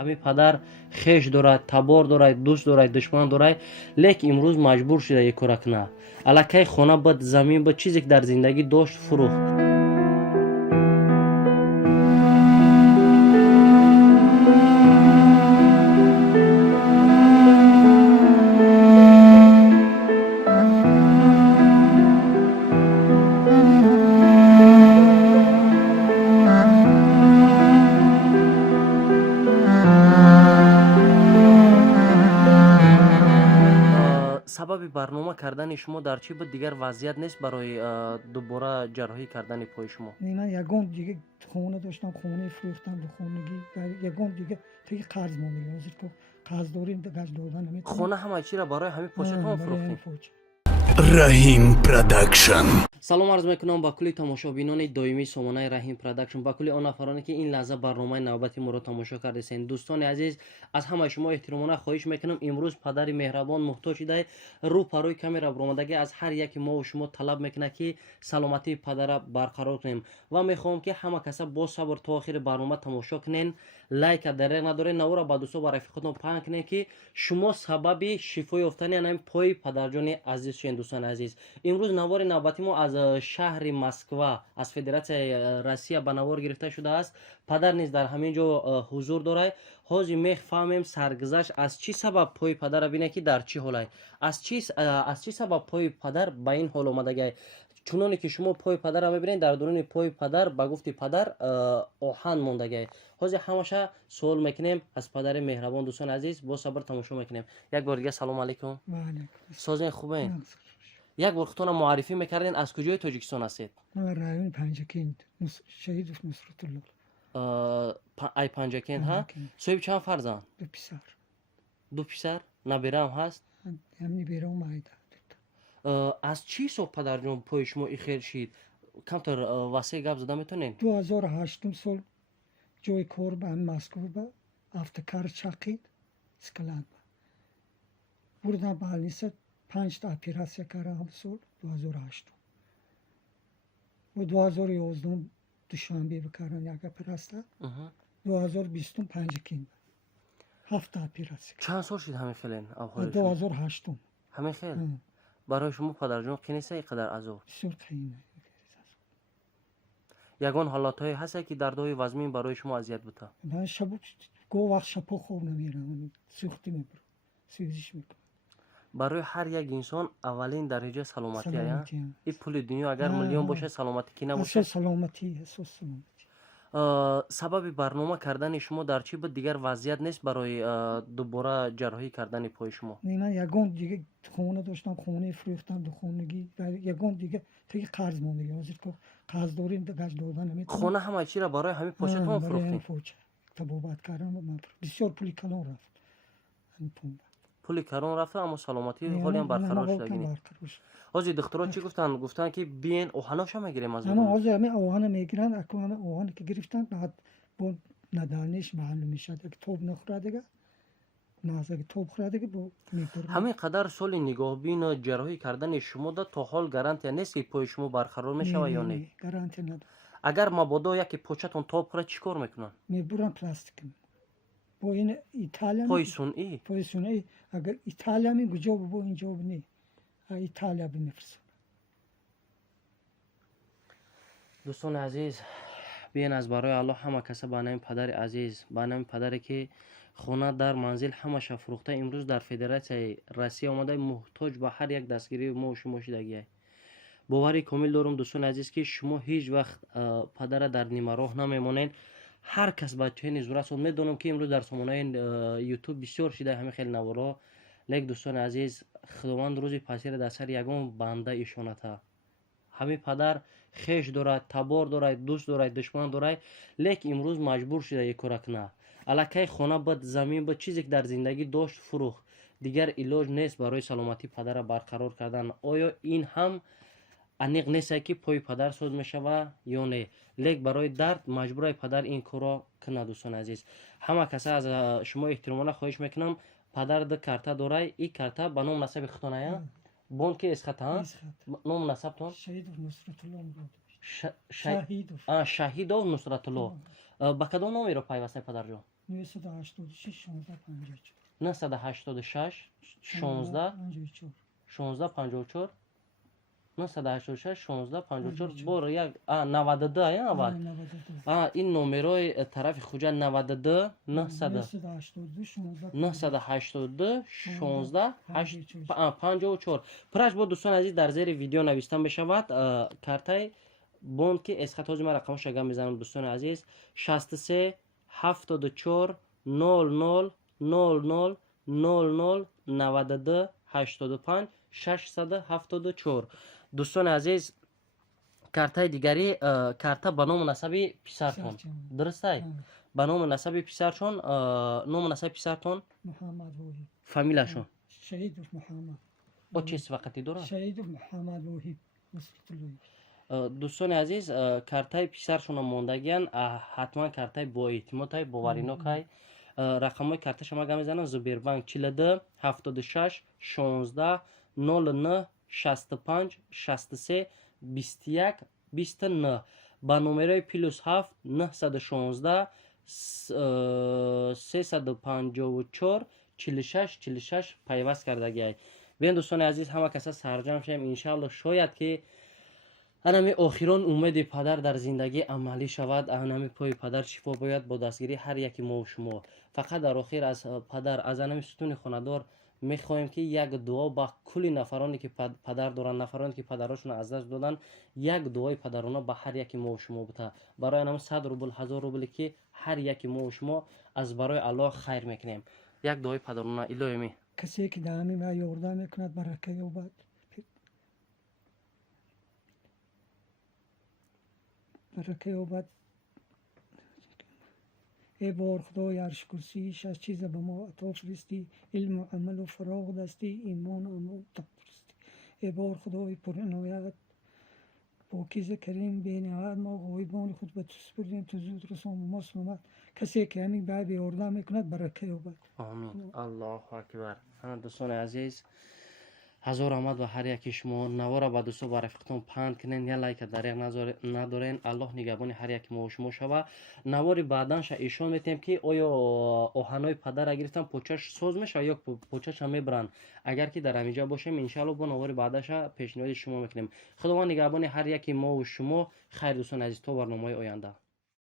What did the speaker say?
ҳамин падар хеш дорад, табор дорад, дӯст дорад, душман дорад, лек имрӯз маҷбур шуда як кора кунад. Аллакай хона буд, замин буд, чизе ки дар зиндагӣ дошт фурӯхт. сабаби барнома кардани шумо дар чӣ буд? Дигар вазъият нест барои дубора ҷарроҳӣ кардани пои шумо? من یگان دیگه خونه داشتم، خونه فروختم به خونگی و یگان دیگه دیگه قرض ماندگی حاضر تو قرض داریم قرض دادن نمیتونیم. خونه ҳама чиро барои ҳамин початон фурӯхтем. Rahim Production. салом арз мекунам ба кулли тамошобинони доимии сомонаи Rahim Production, ба кулли он нафароне ки ин лаҳза барномаи навбати моро тамошо кардесен. Дӯстони азиз, аз ҳамаи шумо эҳтиромона хоҳиш мекунам, имрӯз падари меҳрабон муҳтоҷ шудаи рӯ парои камера баромадаги аз ҳар яки мову шумо талаб мекунад ки саломатии падара барқарор кунем ва мехоҳам ки ҳама каса бо сабр то охири барнома тамошо кунен, лайка дареғ надорен, навора ба дӯсто ба рафиқотон паҳн кунен ки шумо сабаби шифо ёфтани ана пои падарҷони азиз шуден. дӯстони азиз, имрӯз навори навбати мо аз шаҳри Москва, аз Федератсияи Россия ба навор гирифта шудааст. падар низ дар ҳамин ҷо ҳузур дорад. ҳозир мефаҳмем саргузашт аз чӣ сабаб пои падара бинед ки дар чӣ ҳолай, аз чӣ сабаб пои падар ба ин ҳол омадагай. чуноне ки шумо пои падара мебинед, дар дуруни пои падар ба гуфти падар оҳан мондагай. ҳозир ҳамаша суол мекунем аз падари меҳрабон. дӯстони азиз, бо сабр тамошо мекунем. як бор дига салом алейкум. созен хубен? як бор худтонро муаррифӣ мекарден, аз куҷои тоҷикистон ҳастед? رایون پنجکین شهید نصرت الله. ай панҷакент ҳа? соҳиби чанд фарзанд? دو پسر. ду писар? набераам ҳаст? همین بیرون مایده. аз чӣ ҳисоб падарҷон пои шумо ихел шид? камтар васеъ гап зада метонед? 2008 سال جای کار به مسکو به افتکار چاقید اسکلند بردم بالنیسه 5 تا اپراسیا کردم سال 2008 و 2011 دوشنبه بکردم یک اپراسیا 2020 پنجکین 7 تا اپراسیا. چند سال شد همین خیلن؟ 2008 همین خیل؟ برای شما پدرجان قینیسه اینقدر عذاب؟ بسیار قینه. یگان حالاتهایی هست که دردهای وزمین برای شما اذیت بوده؟ من شب گو وقت شب خواب نمیرم، سوختی میبرم، سوزش میکنم. برای هر یک انسان اولین درجه سلامتی است. این پول دنیا اگر میلیون باشه سلامتی کی نباشه؟ سلامتی، سلامتی. سبب برنامه کردن شما در چی بود؟ دیگر وضعیت نیست برای دوباره جراحی کردن پای شما؟ من یگان دیگه خونه داشتم، خونه فروختم به خونگی و یگان دیگه دیگه قرض ماندگی حاضر تو قرض داریم قرض دادن نمیتونیم. خونه همه چی را برای همین پوچتون فروختیم. تبابت کردم من بسیار پولی کلان رفت. پولی کلان رفت اما سلامتی حالی هم برقرار شده. حاجی دکترها چی گفتن؟ گفتن که بیاین اوهاناشو میگیریم از اون. اما حاضر همه اوهان میگیرن، اکنون اوهان که گرفتن بعد با ندانش معلوم میشه که توب نخوره دیگه. نازه که توب خوره دیگه با میبره. همین قدر سال نگاهبین و جراحی کردن شما دا تا حال گارانتی نیست که پای شما برقرار میشه و یا نه؟ گارانتی نداره. اگر مبادا یکی پوچتون توب خوره چیکار میکنن؟ میبرن پلاستیک. با این ایتالیا پای صنعی. پای صنعی اگر ایتالیا می کجا با اینجا نی. ایتالیا بنفرست. دوستان عزیز، بیاین از برای الله همه کسا به نام پدر عزیز، به نام پدری که خونه در منزل همه فروخته امروز در فدراسیای روسیه آمده محتاج به هر یک دستگیری ما و شما شدگی. باوری کامل دارم دوستان عزیز که شما هیچ وقت پدر در نیمه راه نمیمونید. هر کس بچه نیزورا سال میدونم که امروز در سامانه یوتیوب بسیار شده همه خیلی نوارا. لیک دوستان عزیز، خداوند روزی پسیر در سر یگان بنده ایشانته. همه پدر خیش دارد، تبار دارد، دوست دارد، دشمن دارد، لیک امروز مجبور شده یک کار کنه. الکی خانه بود، زمین بود، چیزی که در زندگی داشت فروخت. دیگر علاج نیست برای سلامتی پدر برقرار کردن. آیا این هم انیق نیست که پای پدر سود میشوه یا نه؟ لیک برای درد مجبور پدر این کارا کنه. دوستان عزیز، همه کسا از شما احترامانه خواهش میکنم، پدر د کارتا دارای، این کارتا به نام نسب خودتون آیا؟ بون که اسخط ها؟ نام نسب تون؟ شهید نصرت الله. شهید نصرت الله. با کدام نامی رو پیوسته پدر جان؟ 986 16 54 986 16 54 16 54 986 16 54 54. بور یک 92 یا اول 92 این نمرای طرف خوجا 92 982 982 16 54 پرش با دوستان عزیز در زیر ویدیو نوشتن بشود کارتای بوند که اسقاط حجم رقمش گم میزنم دوستان عزیز 63 74 00 00 00 92 85 674 دوستان عزیز کارتای دیگری کارتا به نام نسبی پسرتون درسته به نام نسبی پسرتون نام نسبی پسرتون محمد وحید فامیلشون شهید محمد او چه وقتی داره شهید محمد وحید دوستان عزیز کارتای پسرشون موندگیان حتما کارتای با اعتماد باورینوکای رقمای کارت شما گم میزنم زبیربانک 42 76 16 09 65 63 21 29 با نمره پلوس 7 916 354 46 46 پیوست کردگی. بین دوستان عزیز همه کسا سرجم شیم انشالله شاید که انمی آخران امید پدر در زندگی عملی شود انمی پای پدر شفا باید با دستگیری هر یکی ما و شما فقط در آخر از پدر از انمی ستون خاندار میخواهیم که یک دعا با کلی نفرانی که پدر دارن نفرانی که پدرشون از دست دادن یک دعای پدرانه به هر یکی ما و شما بده برای انمی 100 روبل 1000 روبل که هر یکی ما و شما از برای الله خیر میکنیم یک دعای پدرانه الهی کسی که دائمی ما یارده میکند برکه یابد برکه یابد ای بار خدای عرش کرسیش از چیز به ما عطا فرستی علم و عمل و فراغ دستی ایمان و عمل فرستی ای بار خدای پر عنایت پاکیزه کریم بی نهایت ما غایبان خود به تو سپردیم تو زود رسان ما سلامت کسی که همین به یارده میکند برکه یابد آمین الله اکبر. دوستان عزیز هزار آمد و هر یکی شما نوارا با دوستو با رفیقتون پند کنین یا لایک دریغ ندارین الله نگهبان هر یک ما و شما شوه نواری بعدنش ایشون میتیم که آیا آهنای پدر اگر گرفتن پوچش سوز میشه یا پوچش هم میبرن اگر که در اینجا باشیم انشالله با نواری بعدش پیشنهاد شما میکنیم خداوند نگهبان هر یکی ما و شما خیر دوستان عزیز تو برنامه آینده